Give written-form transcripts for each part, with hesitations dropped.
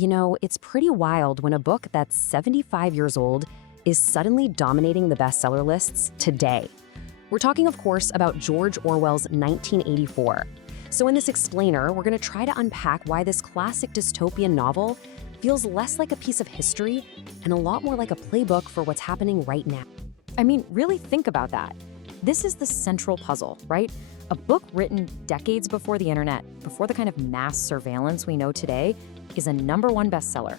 It's pretty wild when a book that's 75 years old is suddenly dominating the bestseller lists today. We're talking, of course, about George Orwell's 1984. So in this explainer, we're going to try to unpack why this classic dystopian novel feels less like a piece of history and a lot more like a playbook for what's happening right now. I mean, really think about that. This is the central puzzle, right? A book written decades before the internet, before the kind of mass surveillance we know today, is a #1 bestseller.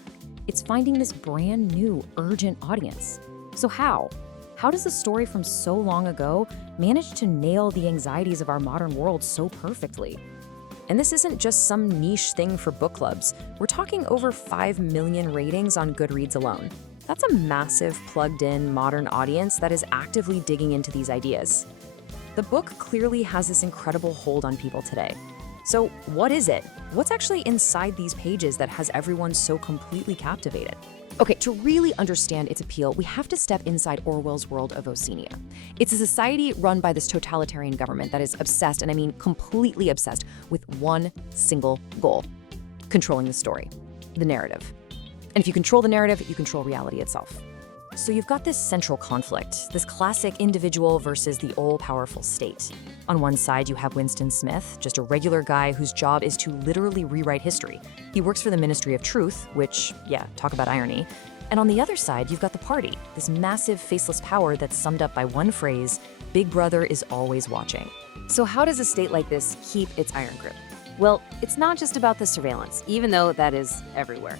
It's finding this brand new, urgent audience. So how? How does a story from so long ago manage to nail the anxieties of our modern world so perfectly? And this isn't just some niche thing for book clubs. We're talking over 5 million ratings on Goodreads alone. That's a massive, plugged-in, modern audience that is actively digging into these ideas. The book clearly has this incredible hold on people today. So what is it? What's actually inside these pages that has everyone so completely captivated? Okay, to really understand its appeal, we have to step inside Orwell's world of Oceania. It's a society run by this totalitarian government that is obsessed, and I mean completely obsessed, with one single goal: controlling the story, the narrative. And if you control the narrative, you control reality itself. So you've got this central conflict, this classic individual versus the all-powerful state. On one side, you have Winston Smith, just a regular guy whose job is to literally rewrite history. He works for the Ministry of Truth, which, yeah, talk about irony. And on the other side, you've got the party, this massive faceless power that's summed up by one phrase: Big Brother is always watching. So how does a state like this keep its iron grip? Well, it's not just about the surveillance, even though that is everywhere.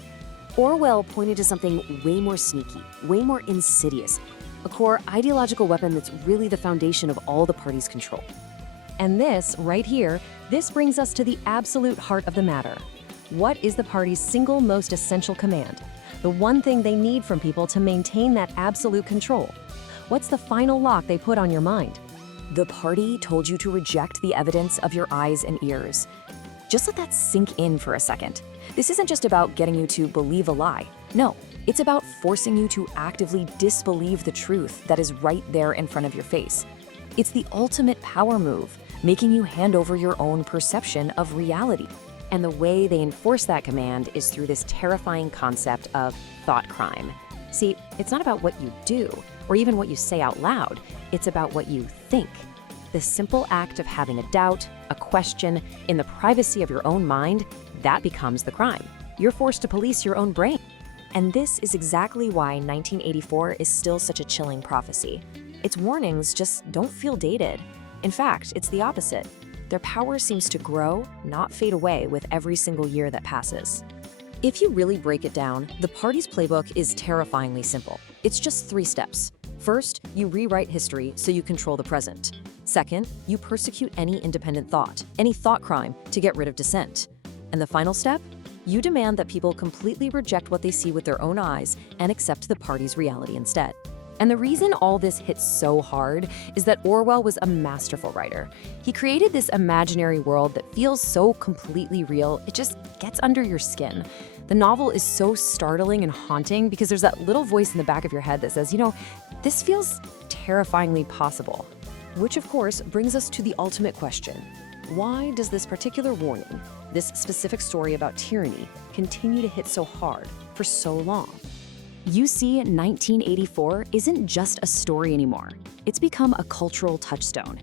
Orwell pointed to something way more sneaky, way more insidious, a core ideological weapon that's really the foundation of all the party's control. And this, right here, this brings us to the absolute heart of the matter. What is the party's single most essential command? The one thing they need from people to maintain that absolute control? What's the final lock they put on your mind? The party told you to reject the evidence of your eyes and ears. Just let that sink in for a second. This isn't just about getting you to believe a lie. No, it's about forcing you to actively disbelieve the truth that is right there in front of your face. It's the ultimate power move, making you hand over your own perception of reality. And the way they enforce that command is through this terrifying concept of thought crime. See, it's not about what you do, or even what you say out loud. It's about what you think. The simple act of having a doubt, a question, in the privacy of your own mind, that becomes the crime. You're forced to police your own brain. And this is exactly why 1984 is still such a chilling prophecy. Its warnings just don't feel dated. In fact, it's the opposite. Their power seems to grow, not fade away with every single year that passes. If you really break it down, the party's playbook is terrifyingly simple. It's just 3 steps. First, you rewrite history so you control the present. Second, you persecute any independent thought, any thought crime, to get rid of dissent. And the final step? You demand that people completely reject what they see with their own eyes and accept the party's reality instead. And the reason all this hits so hard is that Orwell was a masterful writer. He created this imaginary world that feels so completely real, it just gets under your skin. The novel is so startling and haunting because there's that little voice in the back of your head that says, this feels terrifyingly possible. Which, of course, brings us to the ultimate question. Why does this particular warning, this specific story about tyranny, continue to hit so hard for so long? You see, 1984 isn't just a story anymore. It's become a cultural touchstone.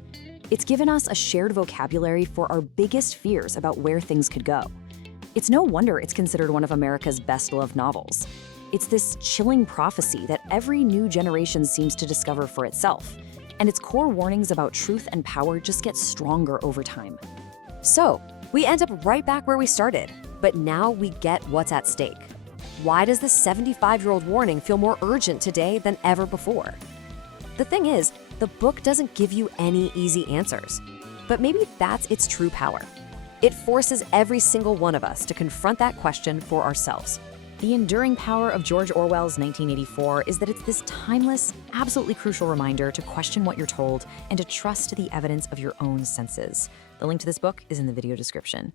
It's given us a shared vocabulary for our biggest fears about where things could go. It's no wonder it's considered one of America's best-loved novels. It's this chilling prophecy that every new generation seems to discover for itself. And its core warnings about truth and power just get stronger over time. So, we end up right back where we started, but now we get what's at stake. Why does the 75-year-old warning feel more urgent today than ever before? The thing is, the book doesn't give you any easy answers, but maybe that's its true power. It forces every single one of us to confront that question for ourselves. The enduring power of George Orwell's 1984 is that it's this timeless, absolutely crucial reminder to question what you're told and to trust the evidence of your own senses. The link to this book is in the video description.